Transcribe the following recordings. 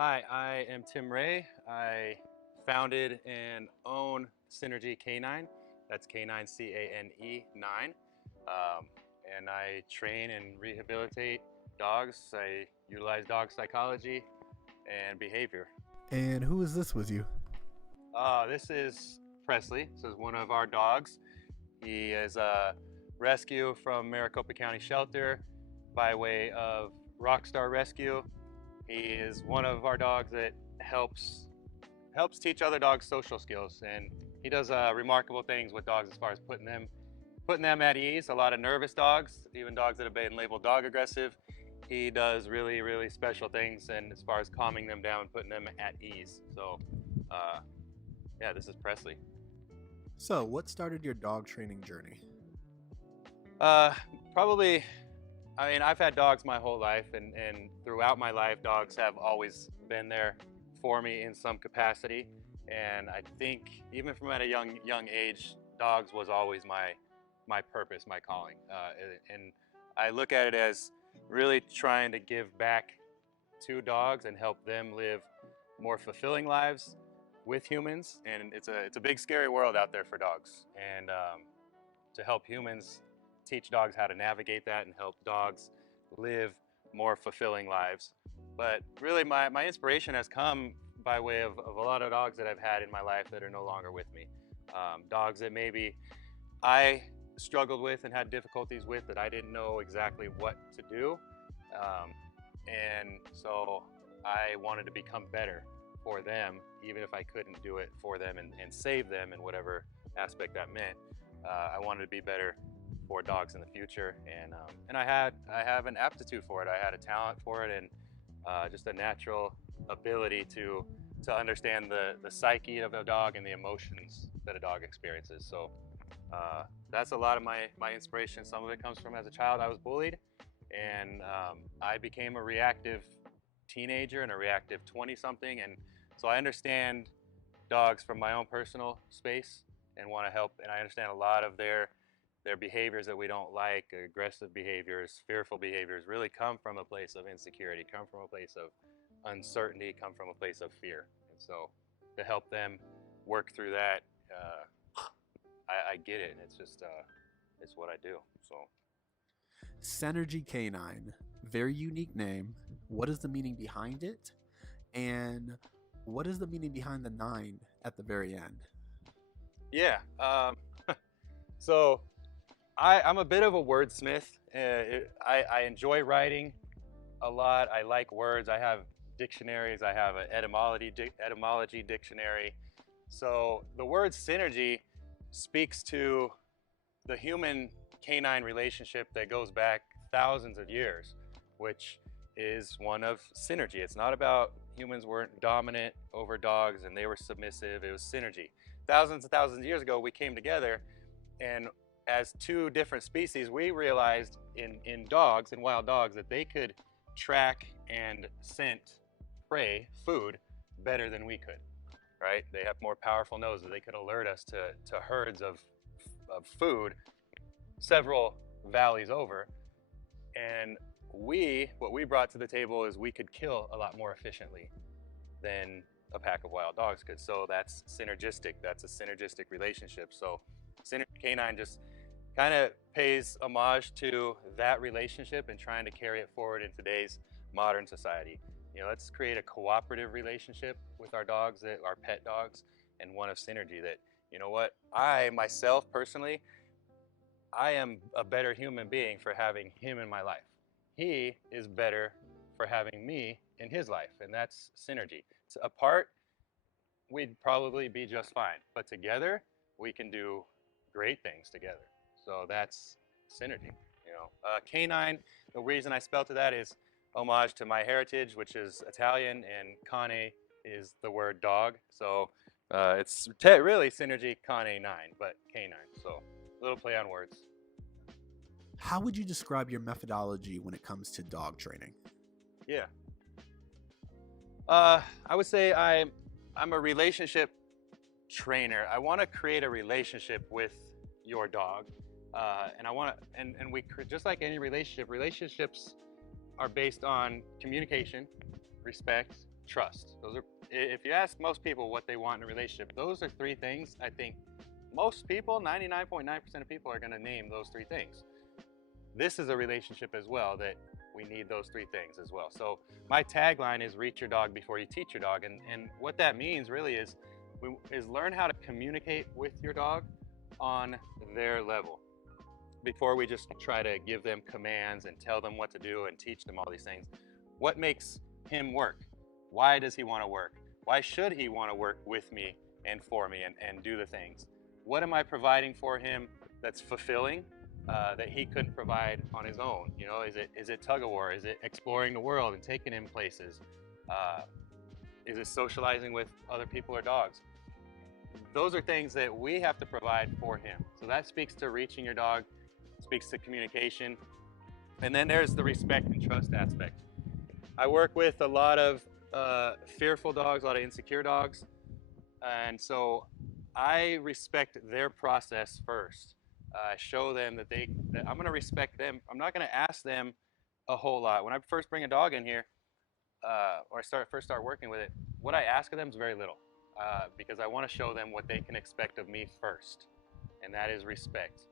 Hi, I am Tim Ray. I founded and own Synergy Canine. That's Canine C-A-N-E 9. Um, and I train and rehabilitate dogs. I utilize dog psychology and behavior. And who is this with you? This is Presley. This is one of our dogs. He is a rescue from Maricopa County Shelter by way of Rockstar Rescue. He is one of our dogs that helps teach other dogs social skills, and he does remarkable things with dogs as far as putting them at ease. A lot of nervous dogs, even dogs that have been labeled dog aggressive, he does really special things, and as far as calming them down and putting them at ease. So, uh, yeah, this is Presley. So, what started your dog training journey? Uh, Probably. I mean, I've had dogs my whole life, and throughout my life, dogs have always been there for me in some capacity. And I think even from at a young age, dogs was always my purpose, my calling. And I look at it as really trying to give back to dogs and help them live more fulfilling lives with humans. And it's a big scary world out there for dogs. And to help humans teach dogs how to navigate that and help dogs live more fulfilling lives. But really, my inspiration has come by way of a lot of dogs that I've had in my life that are no longer with me. Dogs that maybe I struggled with and had difficulties with that I didn't know exactly what to do. Um, and so I wanted to become better for them, even if I couldn't do it for them and save them in whatever aspect that meant. I wanted to be better for dogs in the future, and I have an aptitude for it. I had a talent for it, and just a natural ability to understand the psyche of a dog and the emotions that a dog experiences. So that's a lot of my inspiration. Some of it comes from as a child I was bullied, and I became a reactive teenager and a reactive 20-something, and so I understand dogs from my own personal space and want to help. And I understand a lot of their behaviors that we don't like, aggressive behaviors, fearful behaviors, really come from a place of insecurity, come from a place of uncertainty, come from a place of fear. And so to help them work through that, I get it. And it's just, it's what I do. So, Synergy Canine. Very unique name. What is the meaning behind it? And what is the meaning behind the 9 at the very end? yeah. So I'm a bit of a wordsmith. I enjoy writing a lot. I like words. I have dictionaries. I have an etymology dictionary. So the word synergy speaks to the human canine relationship that goes back thousands of years, which is one of synergy. It's not about humans weren't dominant over dogs and they were submissive. It was synergy. Thousands and thousands of years ago, we came together, and as two different species, we realized in dogs, in wild dogs, that they could track and scent prey, food, better than we could, right? They have more powerful noses. They could alert us to herds of food several valleys over. And what we brought to the table is we could kill a lot more efficiently than a pack of wild dogs could. So that's synergistic. That's a synergistic relationship. So Synergy Canine just kind of pays homage to that relationship and trying to carry it forward in today's modern society. You know, let's create a cooperative relationship with our dogs, our pet dogs, and one of synergy that, you know what, I myself personally, I am a better human being for having him in my life. He is better for having me in his life, and that's synergy. So apart, we'd probably be just fine, but together, we can do great things together. So that's synergy. You know, canine. The reason I spelled to that is homage to my heritage, which is Italian, and cane is the word dog. So it's really synergy cane 9, but canine. So a little play on words. How would you describe your methodology when it comes to dog training? Yeah. I would say I'm a relationship trainer. I want to create a relationship with your dog, and I want to, and we just like any relationship, relationships are based on communication, respect, trust. Those are, if you ask most people what they want in a relationship, those are three things. I think most people, 99.9% of people, are going to name those three things. This is a relationship as well, that we need those three things as well. So my tagline is reach your dog before you teach your dog. And what that means really is learn how to communicate with your dog on their level before we just try to give them commands and tell them what to do and teach them all these things. What makes him work? Why does he want to work? Why should he want to work with me and for me and do the things? What am I providing for him that's fulfilling, that he couldn't provide on his own? You know, is it tug of war? Is it exploring the world and taking him places? Is it socializing with other people or dogs? Those are things that we have to provide for him. So that speaks to reaching your dog, speaks to communication. And then there's the respect and trust aspect. I work with a lot of fearful dogs, a lot of insecure dogs. And so I respect their process first. Show them that I'm going to respect them. I'm not going to ask them a whole lot. When I first bring a dog in here, or first start working with it, what I ask of them is very little, because I want to show them what they can expect of me first, and that is respect.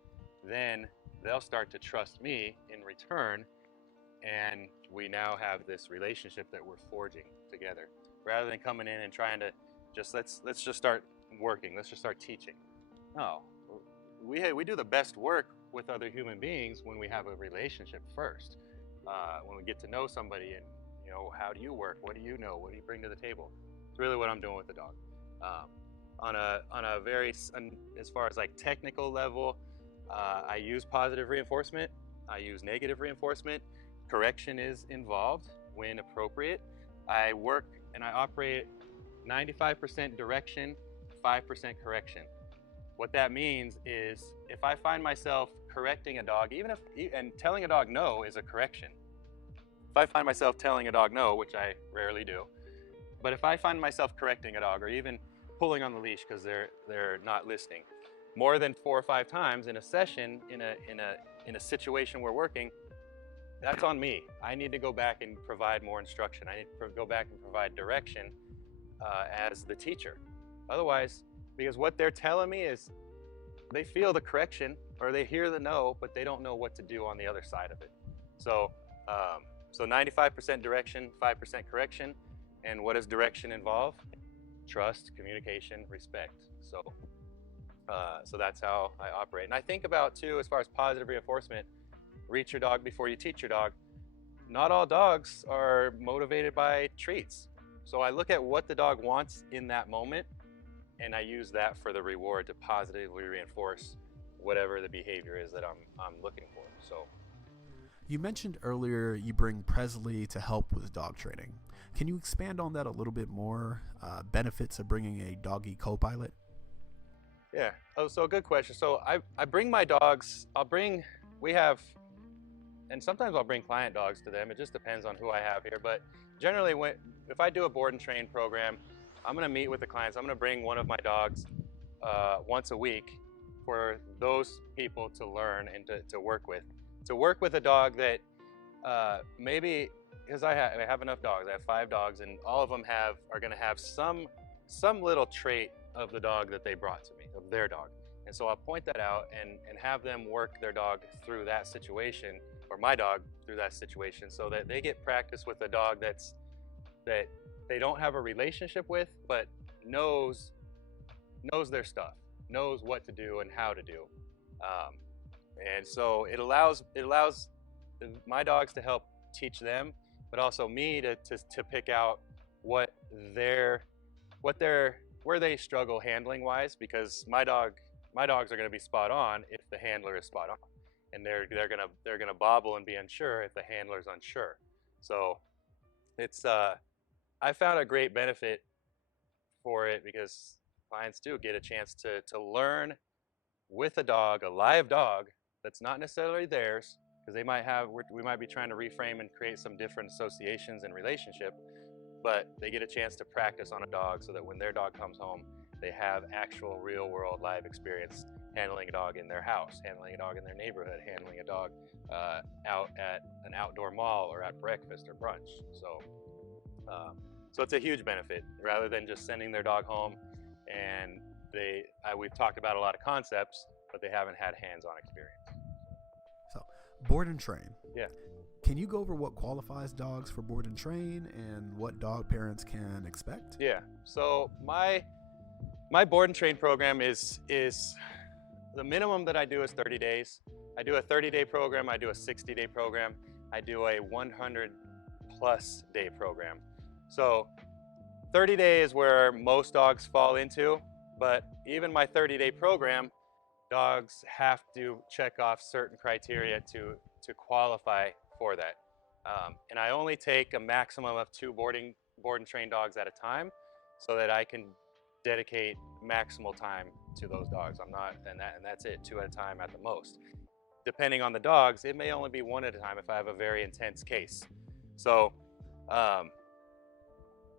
Then they'll start to trust me in return, and we now have this relationship that we're forging together, rather than coming in and trying to just let's just start working, let's just start teaching. No, we do the best work with other human beings when we have a relationship first, when we get to know somebody, and you know, how do you work, what do you know, what do you bring to the table. It's really what I'm doing with the dog. On a very, as far as like technical level, I use positive reinforcement, I use negative reinforcement. Correction is involved when appropriate. I work and I operate 95% direction, 5% correction. What that means is if I find myself correcting a dog, and telling a dog no is a correction. If I find myself telling a dog no, which I rarely do, but if I find myself correcting a dog or even pulling on the leash because they're not listening more than 4 or 5 times in a session, in a situation we're working, that's on me. I need to go back and provide more instruction. I need to go back and provide direction as the teacher. Otherwise, because what they're telling me is they feel the correction or they hear the no, but they don't know what to do on the other side of it. So 95% direction, 5% correction. And what does direction involve? Trust, communication, respect. So that's how I operate. And I think about too, as far as positive reinforcement, reach your dog before you teach your dog. Not all dogs are motivated by treats. So I look at what the dog wants in that moment, and I use that for the reward to positively reinforce whatever the behavior is that I'm looking for. So you mentioned earlier you bring Presley to help with dog training. Can you expand on that a little bit more? Benefits of bringing a doggy co-pilot? Yeah. Oh, so good question. So I bring my dogs. We have, and sometimes I'll bring client dogs to them. It just depends on who I have here. But generally, if I do a board and train program, I'm going to meet with the clients. I'm going to bring one of my dogs once a week for those people to learn and to work with. To work with a dog that maybe, because I have enough dogs. I have 5 dogs, and all of them are going to have some little trait of the dog that they brought to me, of their dog. And so I'll point that out and have them work their dog through that situation, or my dog through that situation, so that they get practice with a dog that they don't have a relationship with, but knows their stuff, knows what to do and how to do. And so it allows my dogs to help teach them, but also me to pick out where they struggle handling wise, because my dogs are going to be spot on if the handler is spot on, and they're going to bobble and be unsure if the handler's unsure. So it's I found a great benefit for it, because clients do get a chance to learn with a live dog that's not necessarily theirs, because we might be trying to reframe and create some different associations and relationship, but they get a chance to practice on a dog so that when their dog comes home, they have actual real world live experience handling a dog in their house, handling a dog in their neighborhood, handling a dog out at an outdoor mall or at breakfast or brunch. So it's a huge benefit rather than just sending their dog home and we've talked about a lot of concepts, but they haven't had hands-on experience. So, board and train. Yeah. Can you go over what qualifies dogs for board and train and what dog parents can expect? Yeah. So my board and train program is the minimum that I do is 30 days. I do a 30-day program, I do a 60-day program, I do a 100 plus day program. So 30 days is where most dogs fall into, but even my 30-day program, dogs have to check off certain criteria to qualify for that. And I only take a maximum of two board and train dogs at a time so that I can dedicate maximal time to those dogs. I'm not, and that's it, two at a time at the most. Depending on the dogs, it may only be one at a time if I have a very intense case. So, um,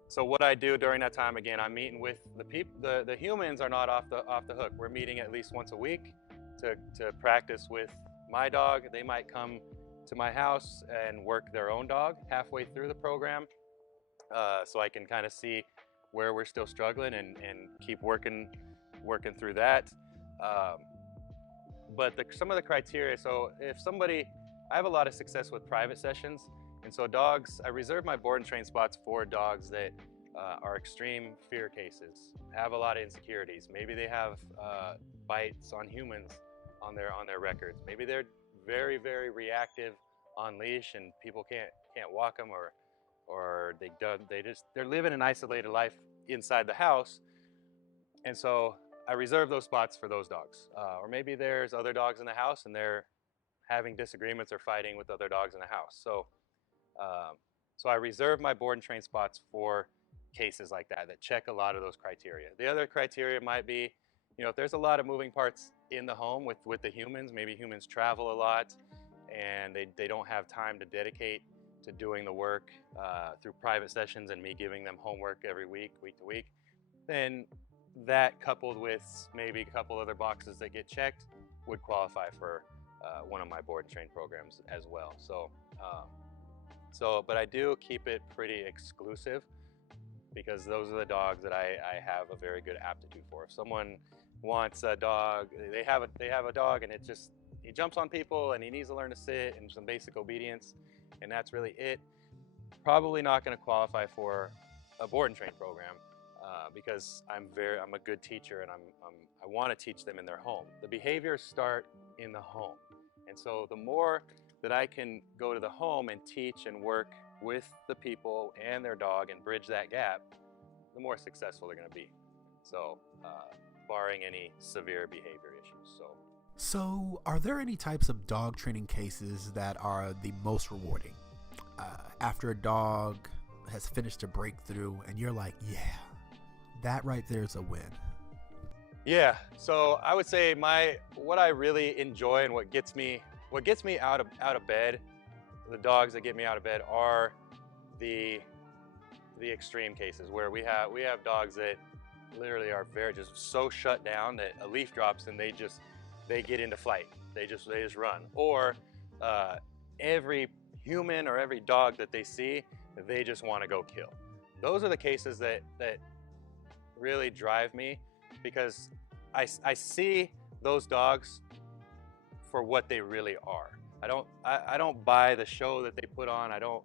so what I do during that time, again, I'm meeting with the people. The humans are not off the hook. We're meeting at least once a week to practice with my dog. They might come to my house and work their own dog halfway through the program, so I can kind of see where we're still struggling and keep working through that. Um, but some of the criteria. So if somebody, I have a lot of success with private sessions, and so dogs, I reserve my board and train spots for dogs that are extreme fear cases, have a lot of insecurities. Maybe they have bites on humans on their records. Maybe they're very reactive on leash, and people can't walk them, or they're living an isolated life inside the house, and so I reserve those spots for those dogs. Or maybe there's other dogs in the house and they're having disagreements or fighting with other dogs in the house. Um, so I reserve my board and train spots for cases like that check a lot of those criteria. The other criteria might be, if there's a lot of moving parts in the home with the humans, maybe humans travel a lot and they don't have time to dedicate to doing the work through private sessions and me giving them homework every week to week, then that coupled with maybe a couple other boxes that get checked would qualify for one of my board and train programs as well. But I do keep it pretty exclusive because those are the dogs that I have a very good aptitude for. If someone wants a dog, they have a dog and he jumps on people and he needs to learn to sit and some basic obedience, and that's really it. Probably not going to qualify for a board and train program. Because I'm a good teacher and I want to teach them in their home. The behaviors start in the home, and so the more that I can go to the home and teach and work with the people and their dog and bridge that gap, the more successful they're going to be. So, barring any severe behavior issues. So, are there any types of dog training cases that are the most rewarding? After a dog has finished a breakthrough and you're like, yeah, that right there is a win. Yeah, so I would say what I really enjoy and what gets me out of bed, the dogs that get me out of bed are the extreme cases where we have dogs that literally are very just so shut down that a leaf drops and they get into flight. They just run. Or every human or every dog that they see, they just want to go kill. Those are the cases that really drive me, because I see those dogs for what they really are. I don't buy the show that they put on. I don't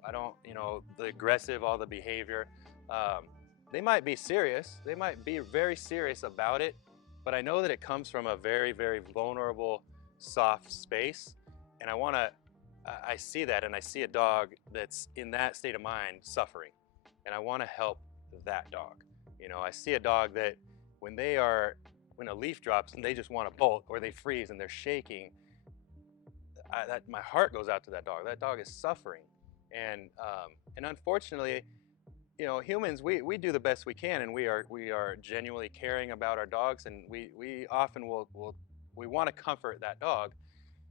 the aggressive, all the behavior. They might be serious. They might be very serious about it, but I know that it comes from a very vulnerable, soft space, and I see that, and I see a dog that's in that state of mind suffering, and I want to help that dog. I see a dog that when a leaf drops and they just want to bolt or they freeze and they're shaking, my heart goes out to that dog. That dog is suffering, and unfortunately, humans, we do the best we can, and we are genuinely caring about our dogs, and we often we want to comfort that dog,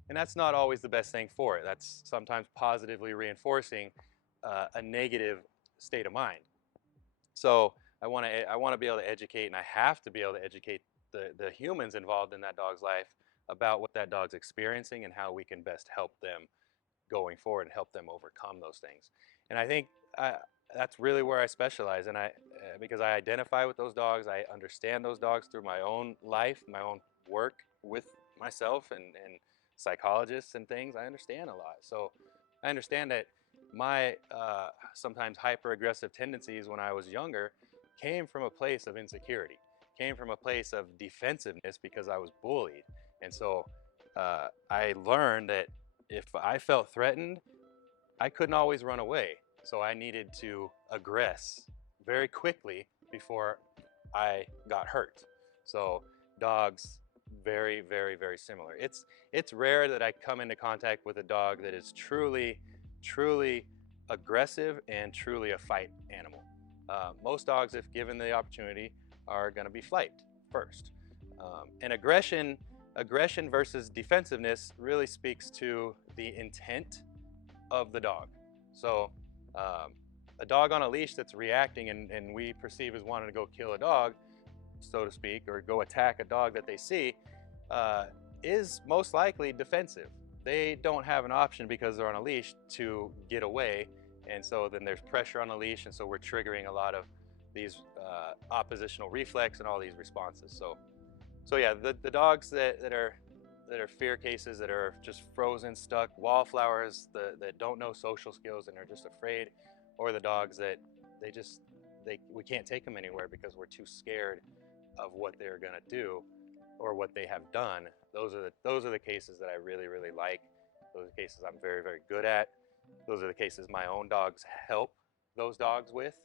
and that's not always the best thing for it. That's sometimes positively reinforcing a negative state of mind. So I want to be able to educate, and I have to be able to educate the humans involved in that dog's life about what that dog's experiencing and how we can best help them going forward and help them overcome those things. And I think that's really where I specialize, and because I identify with those dogs, I understand those dogs through my own life, my own work with myself and psychologists and things. I understand a lot, so I understand that my sometimes hyper aggressive tendencies when I was younger came from a place of insecurity, came from a place of defensiveness because I was bullied, and so I learned that if I felt threatened, I couldn't always run away. So I needed to aggress very quickly before I got hurt. So dogs, very, very, very similar. It's rare that I come into contact with a dog that is truly, truly aggressive and truly a fight animal. Most dogs, if given the opportunity, are going to be flight first. And aggression versus defensiveness really speaks to the intent of the dog. So, um, a dog on a leash that's reacting and we perceive as wanting to go kill a dog, so to speak, or go attack a dog that they see, uh, is most likely defensive. They don't have an option because they're on a leash to get away, and so then there's pressure on the leash, and so we're triggering a lot of these oppositional reflex and all these responses. So yeah, the dogs that are fear cases, that are just frozen, stuck, wallflowers, that don't know social skills and are just afraid, or the dogs that we can't take them anywhere because we're too scared of what they're gonna do or what they have done. Those are the cases that I really, really like. Those are the cases I'm very, very good at. Those are the cases my own dogs help those dogs with,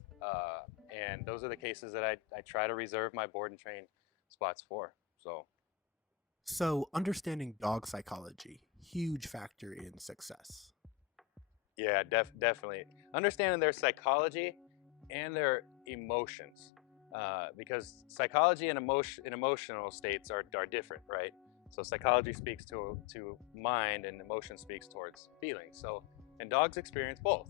and those are the cases that I try to reserve my board and train spots for. So So, understanding dog psychology, huge factor in success. yeah, definitely understanding their psychology and their emotions, because psychology and emotional states are different, right? So psychology speaks to mind, and emotion speaks towards feelings. So, and dogs experience both.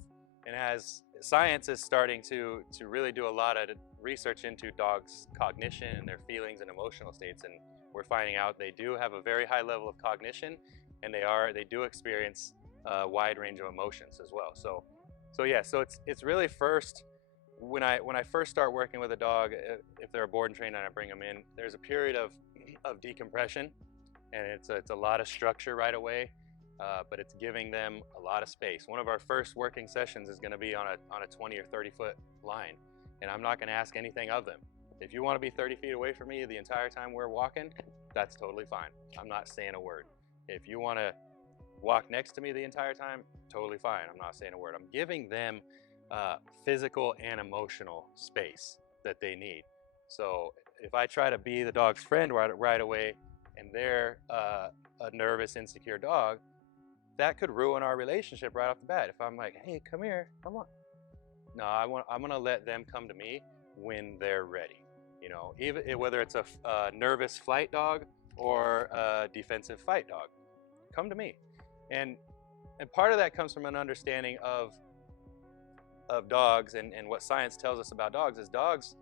And as science is starting to really do a lot of research into dogs' cognition and their feelings and emotional states, and we're finding out they do have a very high level of cognition, and they do experience a wide range of emotions as well. So yeah, so it's really first when I first start working with a dog, if they're a board and trained and I bring them in, there's a period of decompression, and it's a lot of structure right away, but it's giving them a lot of space. One of our first working sessions is going to be on a 20 or 30-foot line, and I'm not going to ask anything of them. If you want to be 30 feet away from me the entire time we're walking, that's totally fine. I'm not saying a word. If you want to walk next to me the entire time, totally fine. I'm not saying a word. I'm giving them physical and emotional space that they need. So if I try to be the dog's friend right away, and they're a nervous, insecure dog, that could ruin our relationship right off the bat. If I'm like, hey, come here, come on. No, I'm gonna let them come to me when they're ready. You know, even whether it's a nervous flight dog or a defensive fight dog, come to me. And and part of that comes from an understanding of dogs, and what science tells us about dogs is dogs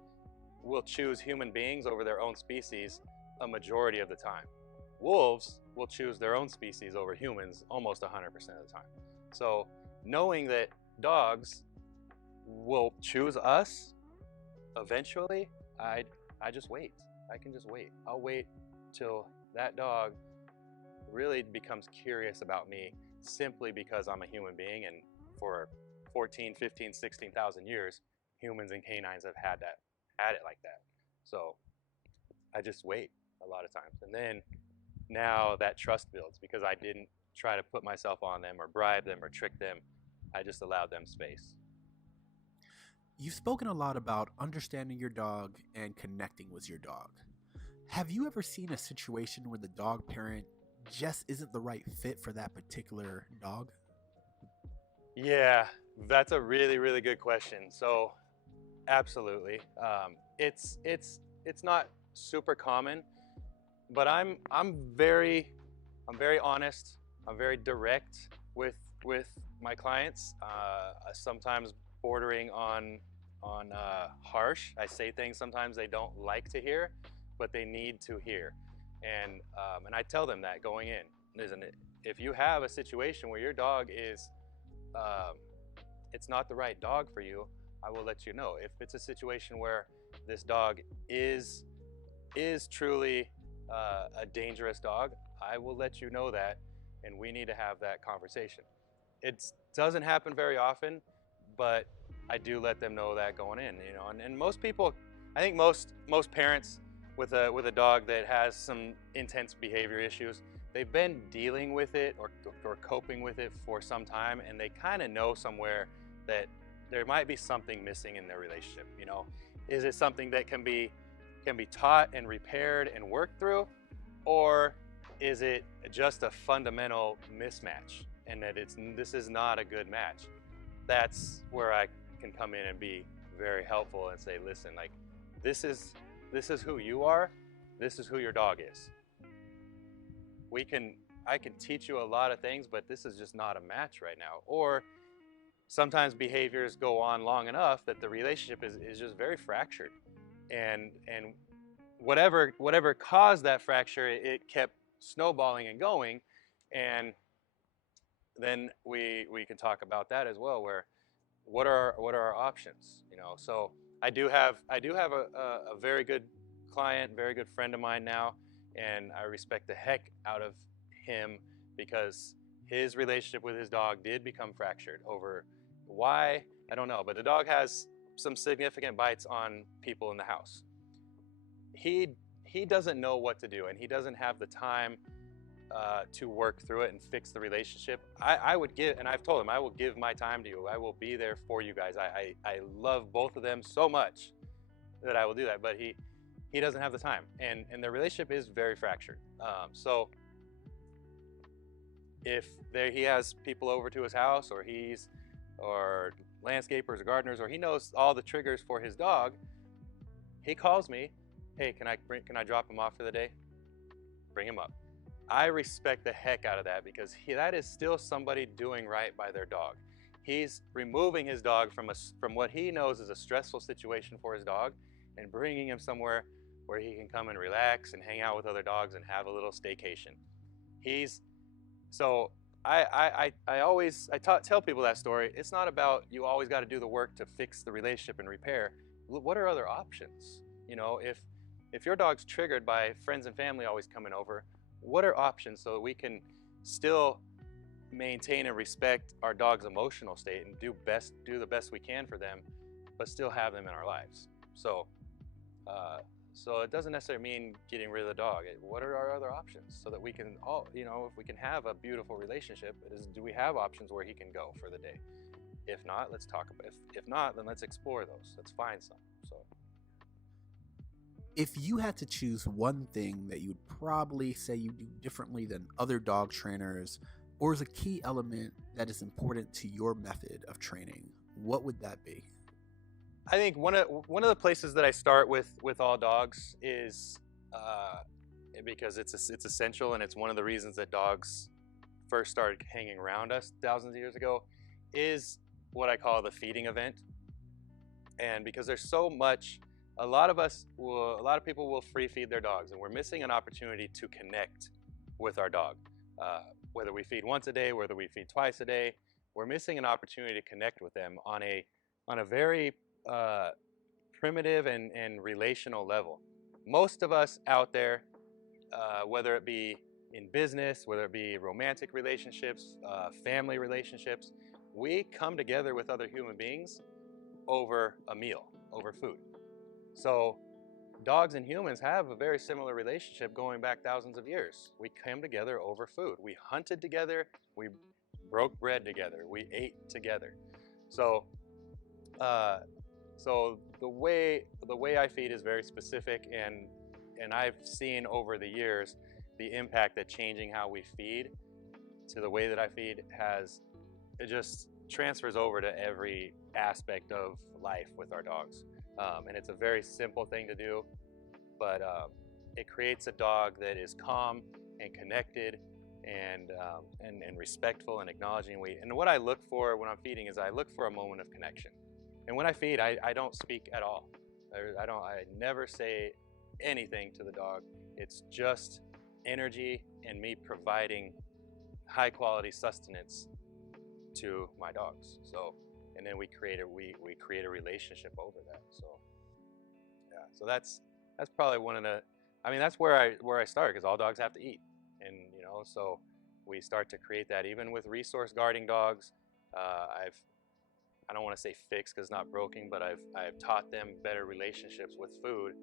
will choose human beings over their own species a majority of the time. Wolves will choose their own species over humans almost 100% of the time. So knowing that dogs will choose us eventually, I just wait. I can just wait. I'll wait till that dog really becomes curious about me, simply because I'm a human being, and for 14, 15, 16,000 years, humans and canines have had it like that. So I just wait a lot of times. And then now that trust builds because I didn't try to put myself on them or bribe them or trick them. I just allowed them space. You've spoken a lot about understanding your dog and connecting with your dog. Have you ever seen a situation where the dog parent just isn't the right fit for that particular dog? Yeah, that's a really, really good question. So absolutely. It's not super common, but I'm very honest. I'm very direct with my clients. Sometimes bordering on harsh. I say things sometimes they don't like to hear, but they need to hear, and I tell them that going in. Listen, if you have a situation where your dog is, um, it's not the right dog for you, I will let you know. If it's a situation where this dog is truly a dangerous dog, I will let you know that, and we need to have that conversation. It doesn't happen very often, but I do let them know that going in, you know. And most people, I think most parents with a dog that has some intense behavior issues, they've been dealing with it or coping with it for some time, and they kind of know somewhere that there might be something missing in their relationship. You know, is it something that can be taught and repaired and worked through, or is it just a fundamental mismatch and that this is not a good match? That's where I can come in and be very helpful and say, listen, like this is who you are, this is who your dog is. We can I can teach you a lot of things, but this is just not a match right now. Or sometimes behaviors go on long enough that the relationship is just very fractured, and whatever caused that fracture, it kept snowballing and going. And then we can talk about that as well, where what are our options, you know. So I do have a very good client, very good friend of mine now, and I respect the heck out of him because his relationship with his dog did become fractured over why, I don't know, but the dog has some significant bites on people in the house. He doesn't know what to do, and he doesn't have the time to work through it and fix the relationship. I would give, and I've told him, I will give my time to you. I will be there for you guys. I love both of them so much that I will do that. But he doesn't have the time, and their relationship is very fractured. So if he has people over to his house, or landscapers or gardeners, or he knows all the triggers for his dog, he calls me. Hey, can I drop him off for the day? Bring him up. I respect the heck out of that because that is still somebody doing right by their dog. He's removing his dog from what he knows is a stressful situation for his dog and bringing him somewhere where he can come and relax and hang out with other dogs and have a little staycation. He's so I always tell people that story. It's not about you always got to do the work to fix the relationship and repair. What are other options? You know, if your dog's triggered by friends and family always coming over, what are options so that we can still maintain and respect our dog's emotional state and do the best we can for them, but still have them in our lives? So it doesn't necessarily mean getting rid of the dog. What are our other options so that we can all, you know, if we can have a beautiful relationship, do we have options where he can go for the day? If not, let's talk about it. If not, then let's explore those. Let's find some. So If you had to choose one thing that you'd probably say you do differently than other dog trainers, or is a key element that is important to your method of training, what would that be? I think one of the places that I start with all dogs is because it's essential, and it's one of the reasons that dogs first started hanging around us thousands of years ago, is what I call the feeding event. And because there's so much, a lot of people will free feed their dogs, and we're missing an opportunity to connect with our dog. Whether we feed once a day, whether we feed twice a day, we're missing an opportunity to connect with them on a very primitive and relational level. Most of us out there, whether it be in business, whether it be romantic relationships, family relationships, we come together with other human beings over a meal, over food. So dogs and humans have a very similar relationship going back thousands of years. We came together over food. We hunted together. We broke bread together. We ate together. So, so the way I feed is very specific, and I've seen over the years the impact that changing how we feed to the way that I feed it just transfers over to every aspect of life with our dogs. And it's a very simple thing to do, but it creates a dog that is calm and connected and respectful and acknowledging. And what I look for when I'm feeding is I look for a moment of connection. And when I feed, I don't speak at all. I never say anything to the dog. It's just energy and me providing high quality sustenance to my dogs. So and then we create a relationship over that. So yeah, so that's probably one of the, I mean, that's where I start, because all dogs have to eat, and so we start to create that even with resource guarding dogs. I don't want to say fix because it's not broken, but I've taught them better relationships with food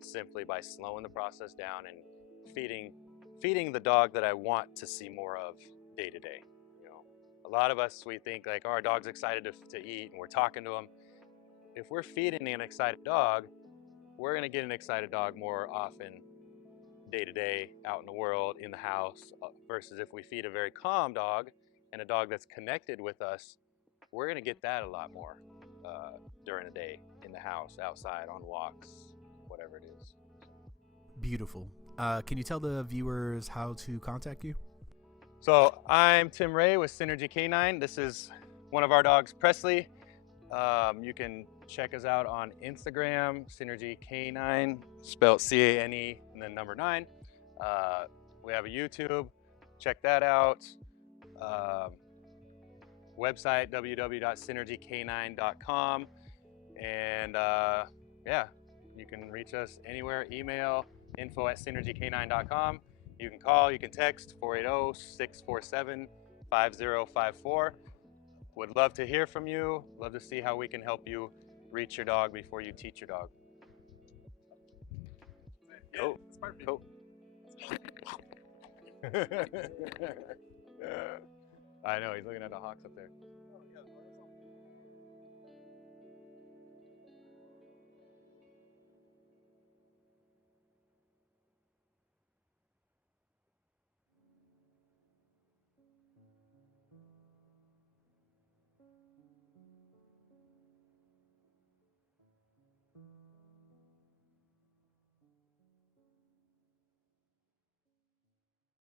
simply by slowing the process down and feeding the dog that I want to see more of day to day. You know, a lot of us, we think like, oh, our dog's excited to eat, and we're talking to him. If we're feeding an excited dog, we're gonna get an excited dog more often day to day out in the world, in the house, versus if we feed a very calm dog and a dog that's connected with us, we're gonna get that a lot more during the day, in the house, outside, on walks, whatever it is. Beautiful. Can you tell the viewers how to contact you? So I'm Tim Ray with Synergy Canine. This is one of our dogs, Presley. You can check us out on Instagram, Synergy Canine, spelled C-A-N-E and then number 9. We have a YouTube. Check that out. Website www.synergycanine.com, and yeah, you can reach us anywhere. Email info@synergycanine.com. You can call, you can text 480-647-5054. Would love to hear from you. Love to see how we can help you reach your dog before you teach your dog. Cool. It's perfect. Cool. I know, he's looking at the hawks up there.